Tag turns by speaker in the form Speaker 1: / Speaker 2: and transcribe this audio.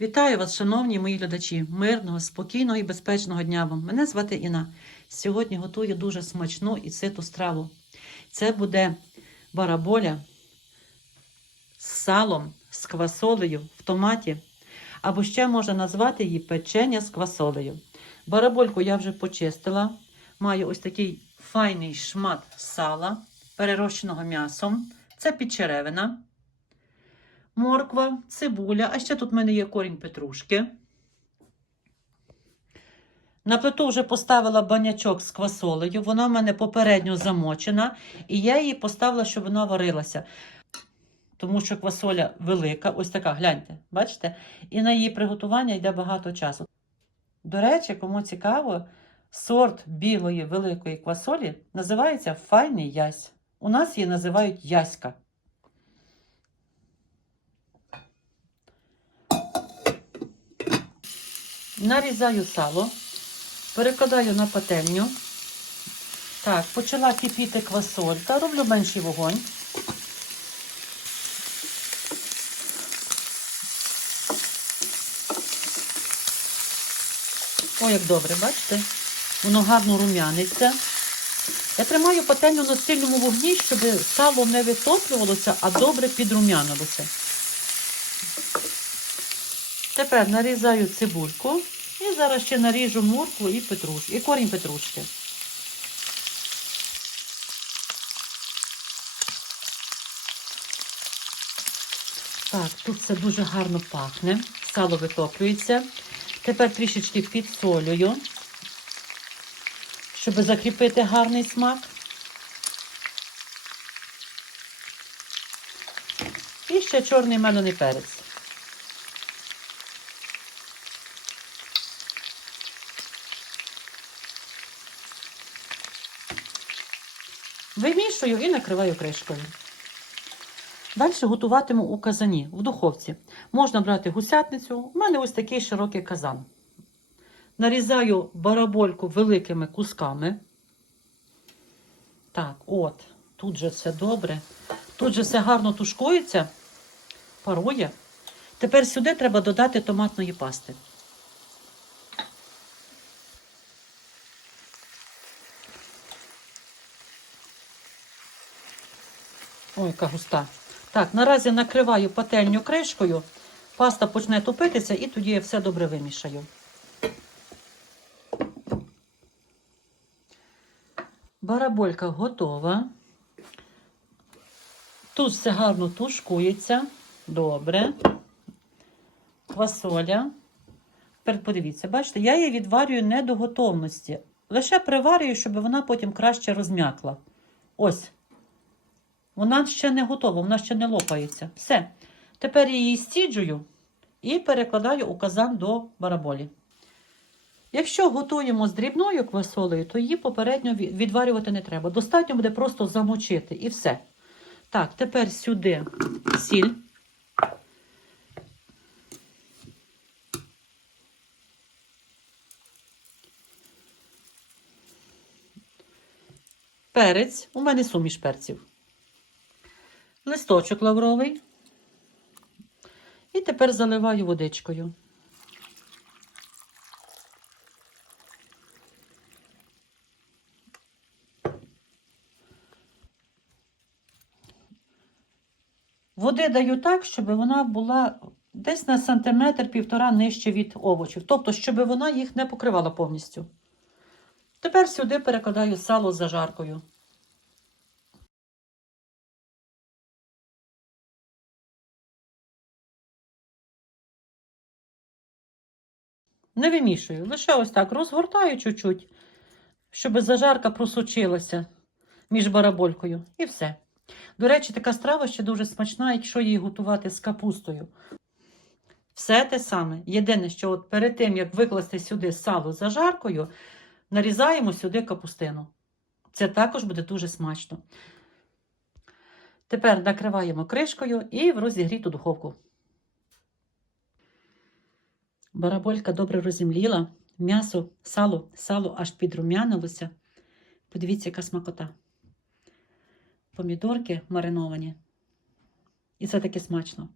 Speaker 1: Вітаю вас, шановні мої глядачі, мирного, спокійного і безпечного дня вам. Мене звати Інна. Сьогодні готую дуже смачну і ситу страву. Це буде бараболя з салом, з квасолею в томаті, або ще можна назвати її печення з квасолею. Барабольку я вже почистила. Маю ось такий файний шмат сала, перерощеного м'ясом. Це підчеревина морква, цибуля, а ще тут в мене є корінь петрушки. На плиту вже поставила банячок з квасолею, вона в мене попередньо замочена, і я її поставила, щоб вона варилася. Тому що квасоля велика, ось така, гляньте, бачите? І на її приготування йде багато часу. До речі, кому цікаво, сорт білої великої квасолі називається файний ясь. У нас її називають яська. Нарізаю сало, перекладаю на пательню. Так, почала кипіти квасолька, роблю менший вогонь. О, як добре, бачите? Воно гарно рум'яниться. Я тримаю пательню на сильному вогні, щоб сало не витоплювалося, а добре підрум'янилося. Тепер нарізаю цибульку і зараз ще наріжу моркву і петруш, і корінь петрушки. Так, тут це дуже гарно пахне. Сало витоплюється. Тепер трішечки підсолюю, щоб закріпити гарний смак. І ще чорний мелений перець. Вимішую і накриваю кришкою. Далі готуватиму у казані, в духовці. Можна брати гусятницю. У мене ось такий широкий казан. Нарізаю барабольку великими кусками. Так, от, тут же все добре. Тут же все гарно тушкується, парує. Тепер сюди треба додати томатної пасти. Ой, яка густа. Так, наразі накриваю пательню кришкою, паста почне топитися і тоді я все добре вимішаю. Бараболька готова. Тут все гарно тушкується. Добре. Квасоля. Тепер подивіться, бачите, я її відварюю не до готовності. Лише приварюю, щоб вона потім краще розм'якла. Ось. Вона ще не готова, вона ще не лопається. Все. Тепер її стіджую і перекладаю у казан до бараболі. Якщо готуємо з дрібною квасолею, то її попередньо відварювати не треба. Достатньо буде просто замочити і все. Так, тепер сюди сіль. Перець. У мене суміш перців листочок лавровий. І тепер заливаю водичкою. Води даю так, щоб вона була десь на сантиметр півтора нижче від овочів. Тобто, щоб вона їх не покривала повністю. Тепер сюди перекладаю сало з зажаркою. Не вимішую, лише ось так розгортаю чуть-чуть, щоб зажарка просочилася між бараболькою. І все. До речі, така страва ще дуже смачна, якщо її готувати з капустою. Все те саме. Єдине, що от перед тим, як викласти сюди сало зажаркою, нарізаємо сюди капустину. Це також буде дуже смачно. Тепер накриваємо кришкою і в розігріту духовку. Бараболька добре розімліла, м'ясо, сало, сало аж підрум'янилося. Подивіться, яка смакота. Помідорки мариновані. І це таки смачно.